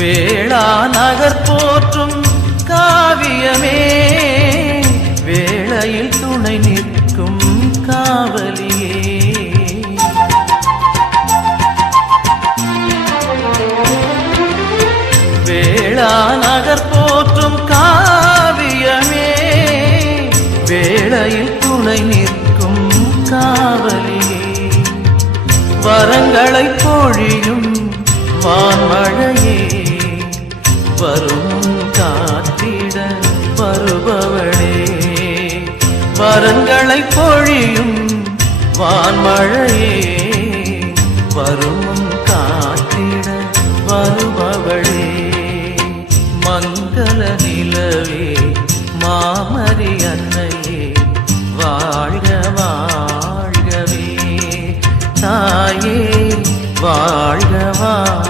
வேளா நகர் போற்றும் காவியமே வேளையில் துணை நிற்கும் காவலியே. வேளா நகர் போற்றும் காவியமே வேளையில் துணை நிற்கும் காவலியே. வரங்களை பொழியும் வான்மழையே வரும் காத்திட வருபவளே. வரங்களை பொழியும் வான்மழையே வரும் காத்திட வருபவளே. மங்கள நிலவே மாமரி அன்னையே வாழ்க வாழ்கவே தாயே வாழ்க வாழ்க.